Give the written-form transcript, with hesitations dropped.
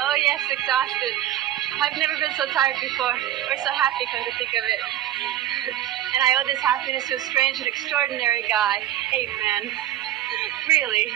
Oh, yes, exhausted. I've never been so tired before, or so happy, come to think of it. And I owe this happiness to a strange and extraordinary guy, Ape Man. Really.